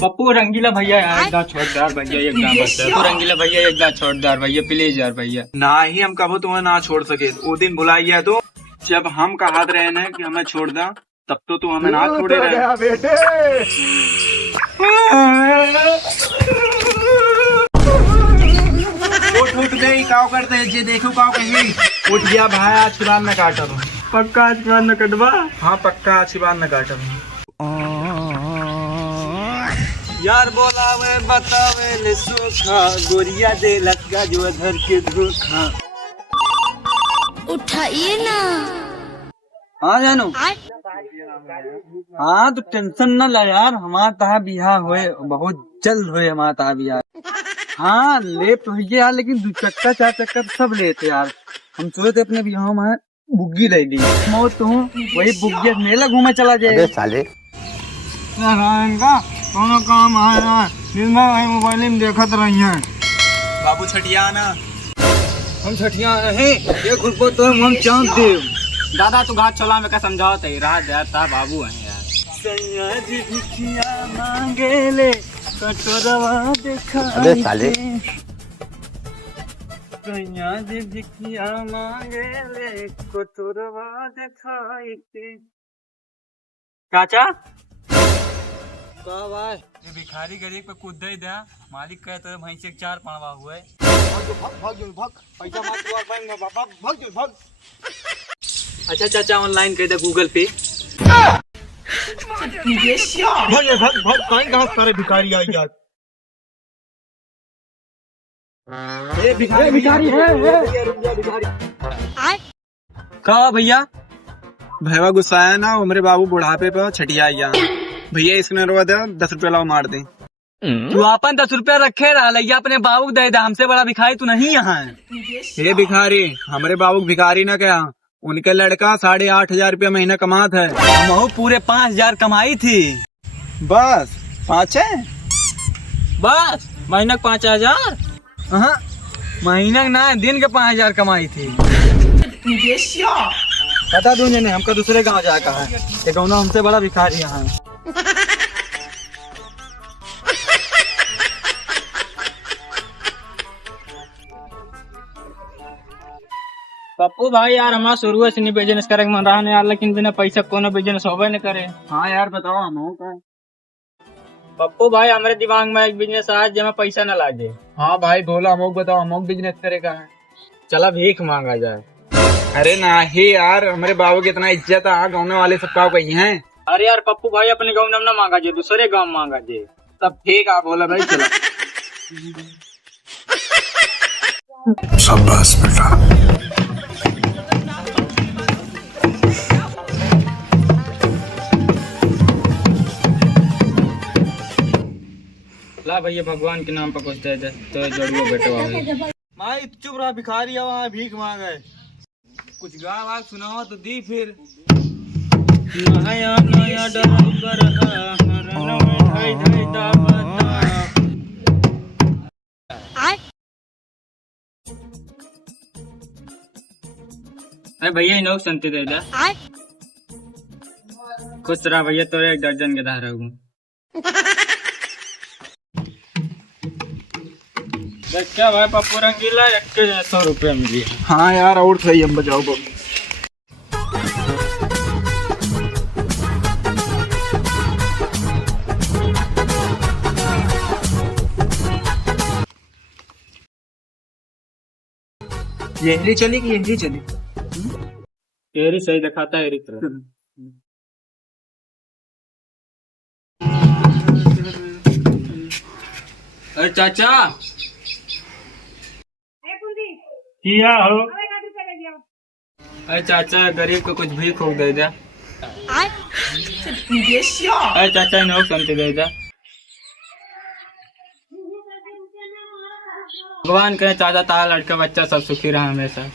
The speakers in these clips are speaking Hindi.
पप्पू रंगीला भैया यार एकदम छोड़दार भैया एकदम बस तू रंगीला भैया एकदम छोड़दार भैया प्लीज यार भैया ना ही हम कबो तुम्हें ना छोड़ सके। वो दिन भुलाइया तो जब हम कहात रहे न कि हमें छोड़ दा, तब तो तू हमें ना छोड़े रहे बेटे। उठ गई काव करते हैं जे देखो काव कहीं उठ गया भाई। आज के बाद न काटा पक्का आज के बाद न कटवा। हाँ पक्का आज के बाद न काटा यार बोलावे बतावे ले सूखा गोरिया दे लटका जो अधर के धोखा। उठाइए ना। हाँ जानू हाँ तो टेंशन न ला यार, हमारा तहा बिहार होए बहुत जल्द होए हमारा तहा बिहार। हाँ ले तो यार, लेकिन 2 चक्का 4 चक्का तो सब लेते यार। हम सोचे थे अपने बिहार में बुग्गी रह गई मौत तो वही बुग्गी मेला घूमे चला जाए साले। कोनो काम है दिन में मोबाइल में देखत रही है। बाबू छठिया ना हम छठिया है ये खुद तो हम चांद देव दादा तू घाट छोला में का समझाओ ते रात जाता बाबू है यार। सैया जी भिखिया मांगे ले कटोरवा देखा अबे साले। सैया जी भिखिया मांगे ले कटोरवा दिखाई के। चाचा भाई ये भिखारी गरीब पे कूद दे दे, मालिक कहे तो भैंस एक 4 पड़वा हुए। अच्छा चाचा ऑनलाइन कर दे गूगल पे। सारे भिखारी आई जात। भिखारी है कहा भैया भैया गुस्साया ना उमरे बाबू बुढ़ापे पे छठिया आइया भैया इसने रोवा दे 10 रुपया लाओ मार दे। तू अपन 10 रुपया रखे रहा अपने बाबू दे दे, हमसे बड़ा भिखारी तू नहीं यहाँ। ये भिखारी हमारे बाबू भिखारी ना क्या, उनका लड़का 8,500 रुपया महीना कमात है। हम पूरे 5,000 कमाई थी। बस 5 है बस महीना 5,000 महीना ना दिन के 5,000 कमाई थी। बता दूं ने हमको दूसरे गांव जा कहा है ये गाँव हमसे बड़ा भिखारी यहाँ। पप्पू भाई यार हमारा शुरू से नहीं बिजनेस करे मन रहा यार, लेकिन बिना पैसा कोनो बिजनेस होबे नहीं करे। हाँ यार बताओ हम का। पप्पू भाई हमारे दिमाग में एक बिजनेस आया जिसमें पैसा न लागे। हाँ भाई बोला हम बताओ हम बिजनेस करेगा है। चला भीख मांगा जाए। अरे नहीं यार हमारे बाबू की इतना इज्जत है गाँव वाले सब का कही है। अरे यार पप्पू भाई अपने गाँव में ना मांगा जे दूसरे गाँव मांगा जे। तब ठीक आप बोला भाई चला। शाबाश बेटा। ला भैया भगवान के नाम पर कुछ दे दे तो जोड़ियो बेटवा। माई चुप रहा भिखारी वहाँ भीख मांगे। कुछ गा वाग सुनाओ तो दी फिर। नया नया डर अरे भैया इनको संते दे दे। खुश रहा भैया तोरे 1 दर्जन के धारा हूँ। देख क्या भाई पप्पू रंगीला 100 रुपया मिली। हाँ यार और सही हम बचाओ को। यही चली कि यही चली तेरी सही दिखाता है रित्र। अरे चाचा किया हो। अरे चाचा गरीब को कुछ भी खूब दे दे। अरे चाचा इन्हों संते दे दे। भगवान करे चाचा तारा लड़का बच्चा सब सुखी रहा हमेशा।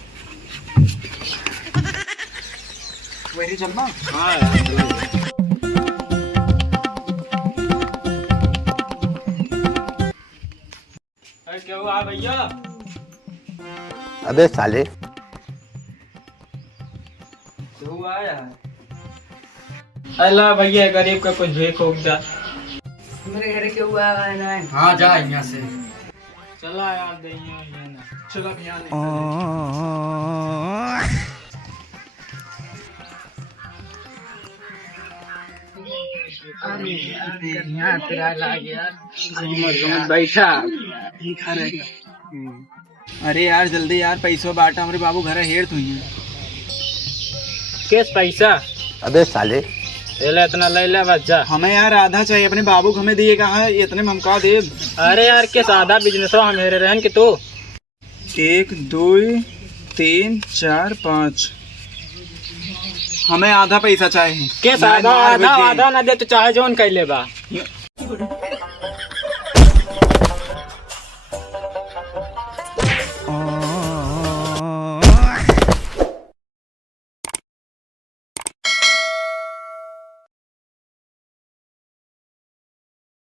वही चलना। हाँ अरे क्या हुआ भैया। अबे साले। क्या हुआ यार। अल्लाह भैया गरीब का कुछ भीख होक जा। मेरे घर के हुआ है ना। हाँ जा यहाँ से। चला यार दही ना। चला भैया यहाँ तेरा लाग यार। घूमत बैठा अरे यार जल्दी यार पैसों बांटा हमारे बाबू घर हेर तू ही किस पैसा? अबे साले ले इतना ले ले बच्चा। हमें यार आधा चाहिए अपने बाबू को हमें दिए कहा इतने में हम कहा दे। अरे यार किस आधा बिजनेस हो मेरे रहन के तू। 1 2 3 4 5 हमें आधा पैसा चाहिए। किस आधा आधा आधा ना दे तो चाहे जोन कर ले बा।